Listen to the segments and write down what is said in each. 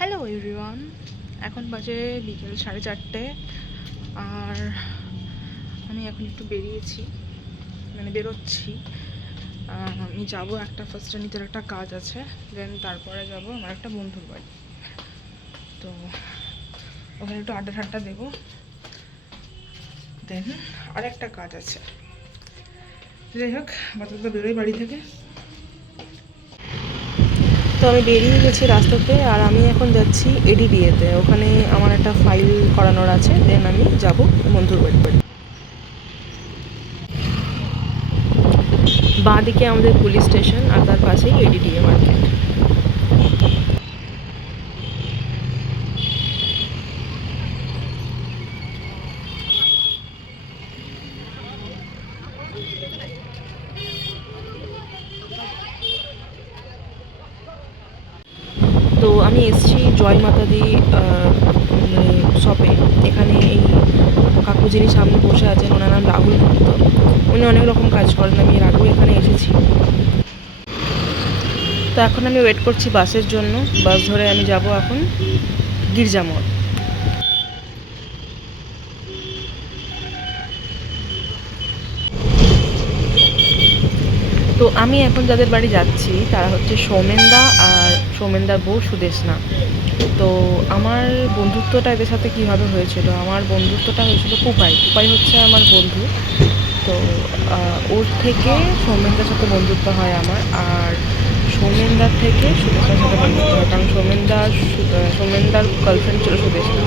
Hello everyone, এখন বাজে বিকেল 4:30 আর আমি এখন একটু বেরোচ্ছি। আমি যাব একটা ফার্স্ট নিতের একটা কাজ আছে, দেন তারপরে যাব আমার একটা বন্ধুর বাড়ি। তো ওখানে একটু আড্ডা ঠাড্ডা দেবো, দেন আর একটা কাজ আছে। যাই হোক, আপাতত বেরোই বাড়ি থেকে। তো আমি বেরিয়ে গেছি রাস্তাতে, আর আমি এখন যাচ্ছি এডিডিএতে। ওখানে আমার একটা ফাইল করানোর আছে, দেন আমি যাব বন্ধুর বাড়ি। বাঁ দিকে আমাদের পুলিশ স্টেশন, আর তার পাশেই এডিডিএ মার্কেট। তো আমি এসেছি জয় মাতাদি মানে শপে। এখানে এই কাকু যিনি সামনে বসে আছেন, ওনার নাম রাহুল ভক্ত। উনি অনেক রকম কাজ করেন, আমি এর আগেও এখানে এসেছি। তো এখন আমি ওয়েট করছি বাসের জন্য। বাস ধরে আমি যাব এখন গির্জামোড়। তো আমি এখন যাদের বাড়ি যাচ্ছি তারা হচ্ছে সৌমেনদা আর সৌমেনদার বউ সুদেশনা। তো আমার বন্ধুত্বটা এদের সাথে কীভাবে হয়েছিল, আমার বন্ধুত্বটা হয়েছিল পুপাই হচ্ছে আমার বন্ধু। তো ওর থেকে সৌমেনদার সাথে বন্ধুত্ব হয় আমার, আর সৌমেনদার থেকে সুদেশনার সাথে বন্ধুত্ব হয়, কারণ সৌমেনদার গার্লফ্রেন্ড ছিল সুদেশনা।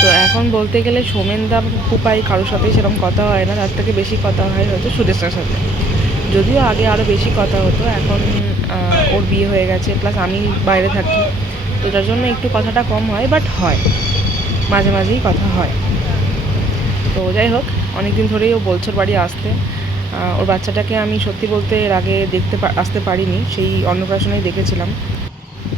তো এখন বলতে গেলে সৌমেনদা পুপাই কারোর সাথেই সেরকম কথা হয় না, তার থেকে বেশি কথা হয় হয়তো সুদেশনার সাথে। যদিও আগে আরও বেশি কথা হতো, এখন ওর বিয়ে হয়ে গেছে, প্লাস আমি বাইরে থাকি, তো যার জন্য একটু কথাটা কম হয়, বাট হয়, মাঝে মাঝেই কথা হয়। তো যাই হোক, অনেক দিন ধরেই ও বলছে ওর বাড়ি আসতে। ওর বাচ্চাটাকে আমি সত্যি বলতে এর আগে আসতে পারিনি, সেই অন্নপ্রাশনেই দেখেছিলাম।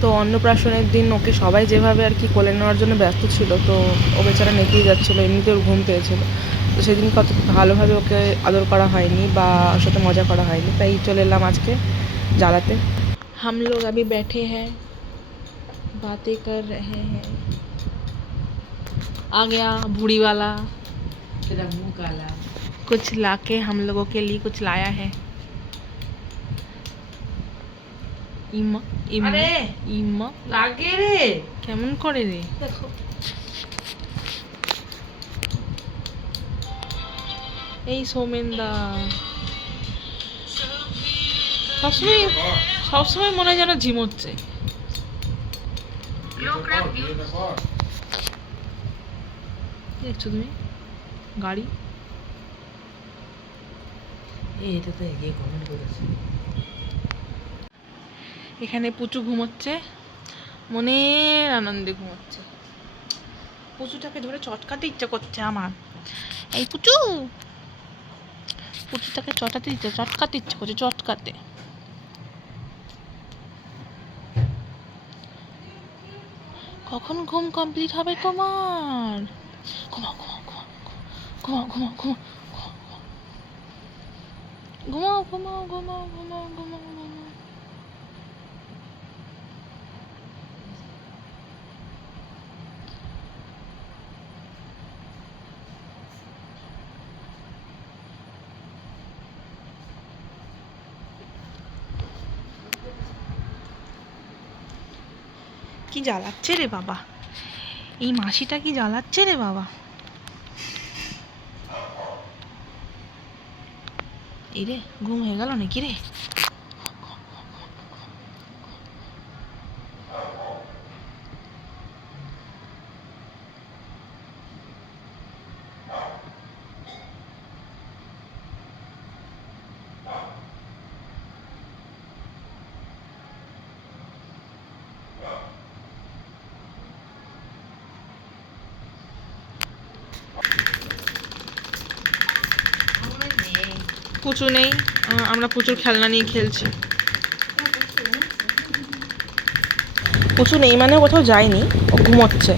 তো অন্নপ্রাশনের দিন ওকে সবাই যেভাবে আর কি কোলে নেওয়ার জন্য ব্যস্ত ছিল, তো ও বেচারা নেতিয়ে যাচ্ছিলো, এমনিতে ওর ঘুম পেয়েছিল। তো সেদিন কত ভালোভাবে ওকে আদর করা হয়নি বা ওর সাথে মজা করা হয়নি, তাই চলে এলাম আজকে জ্বালাতে। हम लोग अभी बैठे हैं, बातें कर रहे हैं। आ गया बूढ़ी वाला, तेरा मुंह काला। कुछ लाके हम लोगों के लिए कुछ लाया है। ইমা ইমা ইমা লাগে রে, কেমন করে রে দেখো। এই সৌমেনদা সবসময় মনে হয় যেন ঝিমোচ্ছে। দেখছো তুমি গাড়ি, এটা তো এগিয়ে কমেন্ট করেছে। এখানে পুচু ঘুমোচ্ছে, মনের আনন্দে ঘুমোচ্ছে। পুচুটাকে ধরে চটকাতে ইচ্ছা করছে আমার। এই পুচুটাকে চটকাতে ইচ্ছা করছে, চটকাতে। কখন ঘুম কমপ্লিট হবে তোমার? ঘুমাও ঘুমাও ঘুমাও ঘুমাও ঘুমাও ঘুমাও ঘুমাও ঘুমাও ঘুমাও ঘুমাও ঘুমাও। কি জ্বালাচ্ছে রে বাবা, এই মাসিটা কি জ্বালাচ্ছে রে বাবা। এই রে, ঘুম হয়ে গেল নাকি রে? পুচু নেই, আমরা পুচুর খেলনা নিয়ে খেলছি। পুচু নেই মানে কোথাও যায়নি, ও ঘুমোচ্ছে।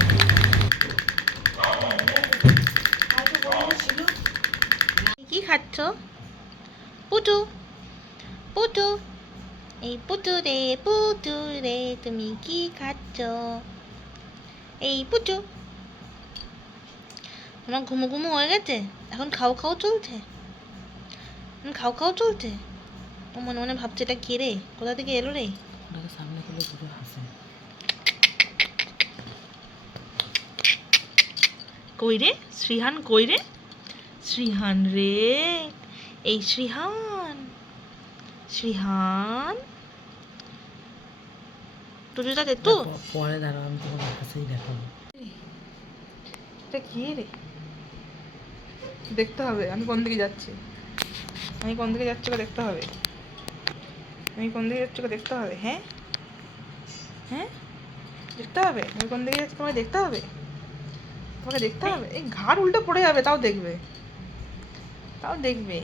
কি খাচ্ছ পুচু? পুচু, এই পুচু রে তুমি কি খাচ্ছ? এই পুচু, তোমার ঘুমো ঘুমো হয়ে গেছে, এখন খাও খাও চলছে, খাও খাও চলছে। ও মনে মনে ভাবছে এটা কে রে, কোথা থেকে এলো রে। সামনে করলে পুরো হাসে। কই রে শ্রীহান, কই রে শ্রীহান রে, এই শ্রীহান, শ্রীহান টুটুটা দে তো। পরে দাঁড়াও, আমি তোমার কাছেই দেখাবো। এটা কি রে, দেখতে হবে আমি কোন দিকে যাচ্ছি, আমি কোন দিকে যাচ্ছি দেখতে হবে, আমি কোন দিকে যাচ্ছি দেখতে হবে। হ্যাঁ হ্যাঁ, দেখতে হবে আমি কোন দিকে যাচ্ছি, তোমাকে দেখতে হবে, তোমাকে দেখতে হবে। এই ঘাড় উল্টে পড়ে যাবে, তাও দেখবে, তাও দেখবে,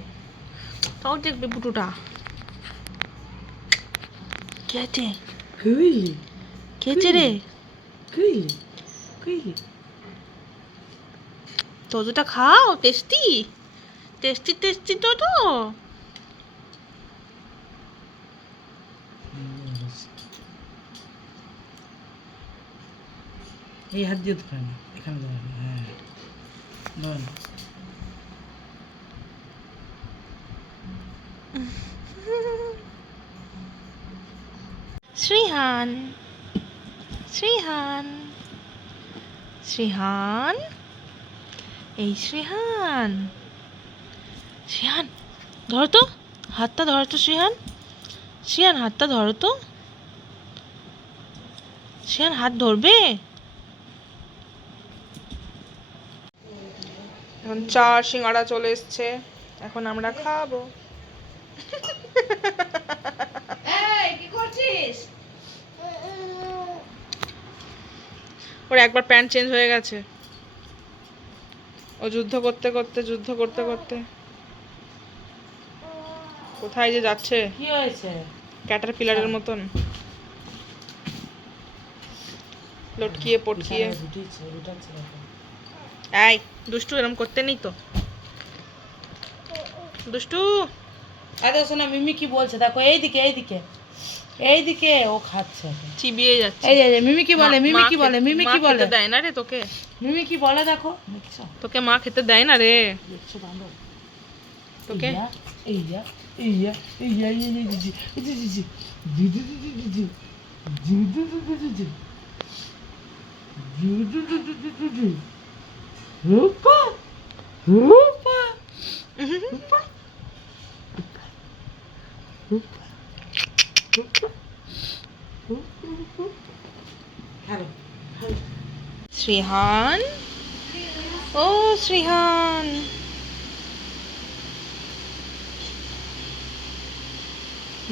তাও দেখবে বুটুটা। কে আছে, কুইলি, কে আছে রে, কুইলি, কুইলি। তোজোটা খাও, টেস্টি টেস্টি টেস্টি তোজো। এই হাত দিয়ে ধরে না, এখানে ধরে না। হ্যাঁ ধরে না। শ্রীহান, শ্রীহান, শ্রীহান, এই শ্রীহান, শ্রীহান ধরো তো, হাতটা ধরো তো শ্রীহান, শ্রীহান হাতটা ধরো তো, শ্রীহান হাত ধরবে। এখন 4 সিঙ্গাড়া চলে এসছে, এখন আমরা খাবো। এই কি করছিস? ওর একবার প্যান্ট চেঞ্জ হয়ে গেছে, ও যুদ্ধ করতে করতে যুদ্ধ করতে করতে কোথায় যে যাচ্ছে, কি হয়েছে? ক্যাটারপিলারের মতন লটকিয়ে পটকিয়ে। এই দুষ্টু, এরকম করতে নেই তো দুষ্টু। আরে শোনা, মিমি কি বলছে দেখো, এইদিকে এইদিকে এইদিকে, ও খাচ্ছে। চিবিয়ে যাচ্ছে। এই যে মিমি কি বলে, মিমি কি বলে, মিমি কি বলে, খেতে দেয় না রে তোকে, মিমি কি বলে দেখো, দেখছো তোকে মা খেতে দেয় না রে, দেখছো বান্ধব তোকে এইয়া এইয়া এইয়া রূপা রূপা হ্যালো শ্রীহান, ও শ্রীহান,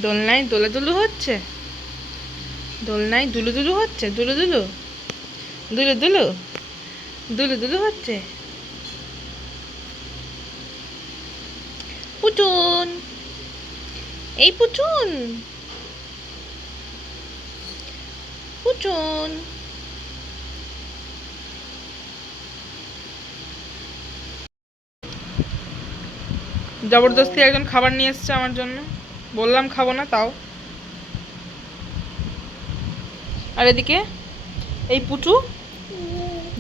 দোলনায় দোলাদুলু হচ্ছে, দোলনায় দুলু দুলু হচ্ছে, দুলু দুলু দুলু দুলু দুলু দুলু হচ্ছে। পুচুন, এই পুচুন, পুচুন, জবরদস্তি একজন খাবার নিয়ে এসছে আমার জন্য, বললাম খাবো না তাও। আর এদিকে এই পুচু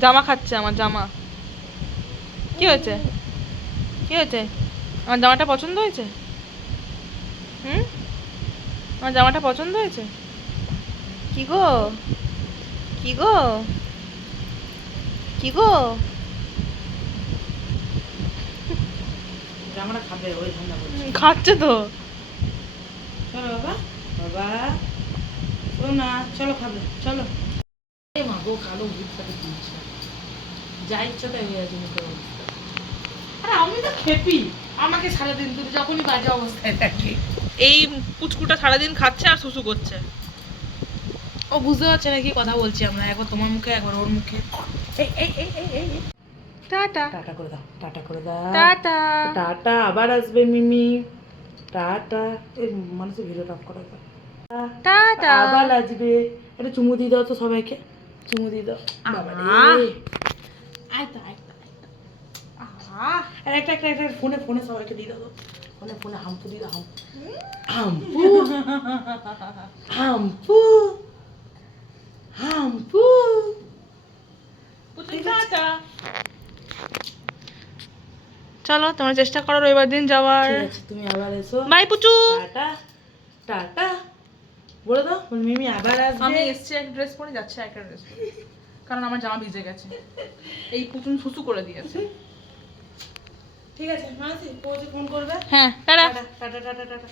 জামা খাচ্ছে, আমার জামা। কি হয়েছে, কি হয়েছে, আমার জামাটা পছন্দ হয়েছে? হুম, আমার জামাটা পছন্দ হয়েছে? কি গো, কি গো, কি গো, আমরা খাবে ওই ঠান্ডা করছে। খাচ্ছে তো। চলো বাবা, বাবা ও না, চলো খাবে চলো। এই মা গো, কালো ভূত সাথে দিচ্ছে, যা ইচ্ছা তাই হয়ে আছে মুখের অবস্থা। আরে আমি তো খেপি, আমাকে সারাদিন তুমি যখনই বাজে অবস্থায় থাকি। এই পুচকুটা সারাদিন খাচ্ছে আর শুশু করছে। ও বুঝতে পারছে না কি কথা বলছি আমরা, একবার তোমার মুখে একবার ওর মুখে। এই এই এই এই এই এই। টাটা টাটা করে দাও, টাটা করে দাও, টাটা। টাটা, আবার আসবে মিমি, টাটা। এই মানুষের ভিডিওটা অফ করা দাও, টাটা। আবার আসবে। একটা চুমু দিয়ে দাও তো সবাইকে, চুমু দিয়ে দাও। বাবা রে, আয় তো আয় তো আয় তো। আর একটা একটা একটা ফোনে ফোনে সবাইকে দিয়ে দাও, ফোনে ফোনে হাম্পু দিয়ে দাও, হাম্পু হাম্পু হাম্পু চলো তোমরা চেষ্টা করো রবিবার দিন যাওয়ার। ঠিক আছে তুমি আবার এসো। By Puchu. টাটা টাটা বলে দাও মিমি আবার আমি আসবে। এসছি এক ড্রেস পরে, যাচ্ছে একটা ড্রেস পরে, কারণ আমার জামা ভিজে গেছে, এই পুতুন শুশু করে দিয়েছে। ঠিক আছে মাসি পৌঁছে ফোন করবে। হ্যাঁ tata. Tata tata tata tata